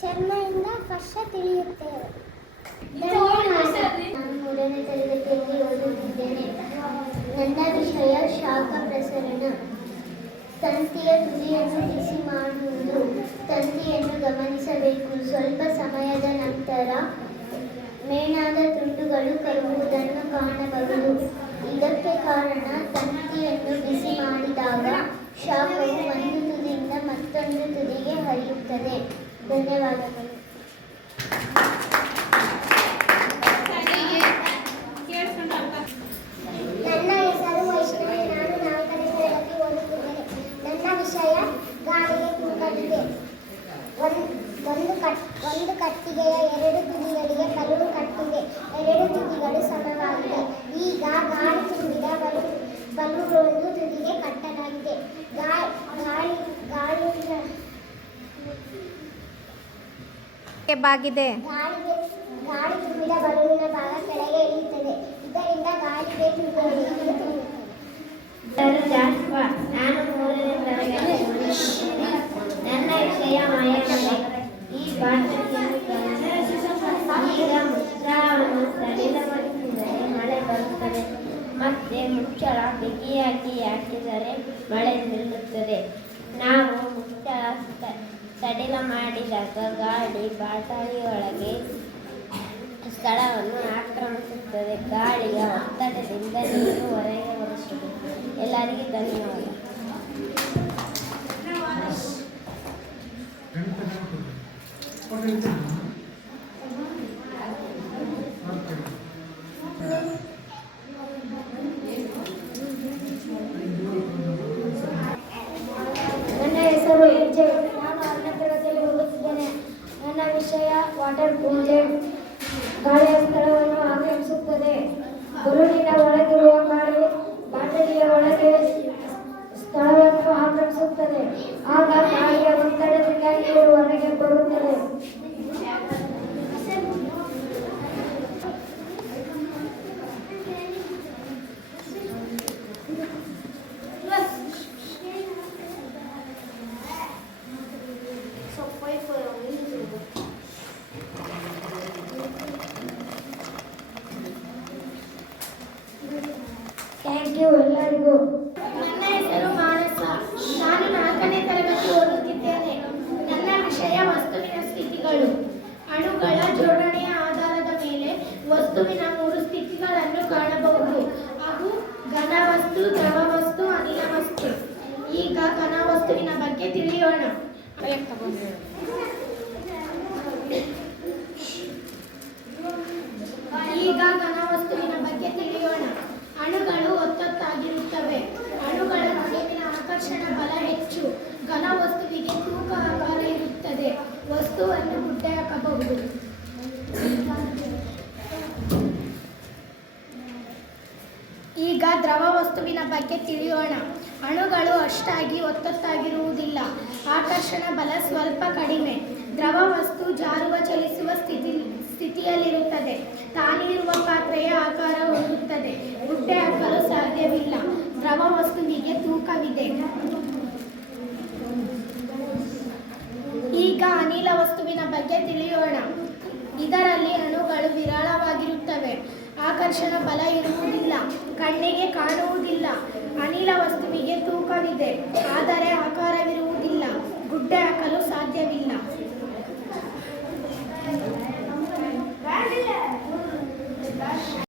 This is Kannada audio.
ಚರ್ಮದಿಂದ ಕಷ್ಟ ತಿಳಿಯುತ್ತೇವೆ. ನಾನು 3ನೇ ತರಗತಿಯಲ್ಲಿ ಓದುತ್ತಿದ್ದೇನೆ. ನನ್ನ ವಿಷಯ ಶಾಖ ಪ್ರಸರಣ. ತಂತಿಯ ತುದಿಯನ್ನು ಬಿಸಿ ಮಾಡುವುದು. ತಂತಿಯನ್ನು ಗಮನಿಸಬೇಕು. ಸ್ವಲ್ಪ ಸಮಯದ ನಂತರ ಮೇಣದ ತುಂಡುಗಳು ಕರಗುವುದನ್ನು ಕಾಣಬಹುದು. ಇದಕ್ಕೆ ಕಾರಣ ತಂತಿಯನ್ನು ಬಿಸಿ ಮಾಡಿದಾಗ ಶಾಖವು ಒಂದು ತುದಿಯಿಂದ ಮತ್ತೊಂದು ತುದಿಗೆ ಹರಿಯುತ್ತದೆ. ಧನ್ಯವಾದಗಳು. ನನ್ನ ಹೆಸರು ವೈಷ್ಣವಿ. ನಾನು 4ನೇ ತರಗತಿ ಓದುತ್ತಿದ್ದೇನೆ. ನನ್ನ ವಿಷಯ ಗಾಳಿಗೆ ತೂಕವಿದೆ. ಒಂದು ಕಟ್ಟಿಗೆಯ 2 ತುದಿಗಳಿಗೆ ಬಲೂನ್ ಕಟ್ಟಿದೆ. 2 ತುದಿಗಳು ಸಮವಾಗಿದೆ. ಈಗ ಗಾಳಿ ತುಂಬಿದ ಬಲೂನ್ ಒಂದು ತುದಿಗೆ ಕಟ್ಟಲಾಗಿದೆ. ಗಾಳಿ ತುಂಬಿದ ಬಲೂನಿನ ಭಾಗ ಕೆಳಗೆ ಇಳಿಯುತ್ತದೆ. ಇದರಿಂದ ಗಾಳಿ ಬೇಕು. ನಾನು 3ನೇ ತರಗತಿ ಓದುತ್ತಿದ್ದೇನೆ. ನನ್ನ ವಿಷಯ ಮಾಯಕಲೆ. ಈ ಬಾಟಲಿಯನ್ನು ಈಗ ಮುಚ್ಚಳವನ್ನು ಸಡಿಲಗೊಳಿಸಿದರೆ ಮಳೆ ಬರುತ್ತದೆ. ಮತ್ತೆ ಮುಚ್ಚಳ ಬಿಗಿಯಾಗಿ ಹಾಕಿದರೆ ಮಳೆ ನಿಲ್ಲುತ್ತದೆ. ನಾವು ಮುಚ್ಚಳ ಸಡಿಲ ಮಾಡಿದಾಗ ಗಾಳಿ ಬಾಟಲಿಯೊಳಗೆ ಸ್ಥಳವನ್ನು ಆಕ್ರಮಿಸುತ್ತದೆ. ಗಾಳಿಯ ಒತ್ತಡದಿಂದ ನೀರು ಹೊರಗೆ ಬರುತ್ತದೆ. ಎಲ್ಲರಿಗೂ ಧನ್ಯವಾದ. ನನ್ನ ಹೆಸರು ವಿಜಯ್. ನಾನು 6ನೇ ತರಗತಿಯಲ್ಲಿ ಓದುತ್ತಿದ್ದೇನೆ. ನನ್ನ ವಿಷಯ ವಾಟರ್ ಕೂಲೆಂಟ್. ಗಾಳಿಯ ಸ್ಥಳವನ್ನು ಆಕ್ರಮಿಸುತ್ತದೆ. ಬಲೂನಿನ ಒಳಗಿರುವ ಗಾಳಿ ಬಾಟಲಿಯ ಒಳಗೆ ಸ್ಥಳವನ್ನು ಆಕ್ರಮಿಸುತ್ತದೆ. ಆಗ ಗಾಳಿಯ ಒತ್ತಡದಿಂದ ನೀರು ಹೊರಗೆ ಬರುತ್ತದೆ. ಥ್ಯಾಂಕ್ ಯು ಎಲ್ಲರಿಗೂ. ನನ್ನ ಹೆಸರು ಮಾನಸ. ನಾನು 4ನೇ ತರಗತಿ ಓದುತ್ತಿದ್ದೇನೆ. ನನ್ನ ವಿಷಯ ವಸ್ತುವಿನ ಸ್ಥಿತಿಗಳು. ಅಣುಗಳ ಜೋಡಣೆಯ ಆಧಾರದ ಮೇಲೆ ವಸ್ತುವಿನ 3 ಸ್ಥಿತಿಗಳನ್ನು ಕಾಣಬಹುದು. ಅವು ಘನವಸ್ತು, ದ್ರವವಸ್ತು, ಅನಿಲ ವಸ್ತು. ಈಗ ಘನವಸ್ತುವಿನ ಬಗ್ಗೆ ತಿಳಿಯೋಣ. ಅಣುಗಳು ಒತ್ತೊತ್ತಾಗಿರುತ್ತವೆ. ಅಣುಗಳ ನಡುವಿನ ಆಕರ್ಷಣ ಬಲ ಹೆಚ್ಚು. ಘನ ವಸ್ತುವಿಗೆ ತೂಕ ಆಕಾರ ಇರುತ್ತದೆ. ವಸ್ತುವನ್ನು ಗುಡ್ಡೆ ಹಾಕಬಹುದು. ಈಗ ದ್ರವ ವಸ್ತುವಿನ ಬಗ್ಗೆ ತಿಳಿಯೋಣ. ಅಣುಗಳು ಅಷ್ಟಾಗಿ ಒತ್ತೊತ್ತಾಗಿರುವುದಿಲ್ಲ. ಆಕರ್ಷಣ ಬಲ ಸ್ವಲ್ಪ ಕಡಿಮೆ. ದ್ರವ ವಸ್ತು ಜಾರುವ ಚಲಿಸುವ ಸ್ಥಿತಿಯಲ್ಲಿರುತ್ತದೆ. ತಾನಿರುವ ಪಾತ್ರೆಯ ಆಕಾರ ಹೊಂದುತ್ತದೆ. ಗುಡ್ಡೆ ಹಾಕಲು ಸಾಧ್ಯವಿಲ್ಲ. ದ್ರವ ವಸ್ತುವಿಗೆ ತೂಕವಿದೆ. ಈಗ ಅನಿಲ ವಸ್ತುವಿನ ಬಗ್ಗೆ ತಿಳಿಯೋಣ. ಇದರಲ್ಲಿ ಅಣುಗಳು ವಿರಳವಾಗಿರುತ್ತವೆ. ಆಕರ್ಷಣ ಬಲ ಇರುವುದಿಲ್ಲ. ಕಣ್ಣಿಗೆ ಕಾಣುವುದಿಲ್ಲ. ಅನಿಲ ವಸ್ತುವಿಗೆ ತೂಕವಿದೆ.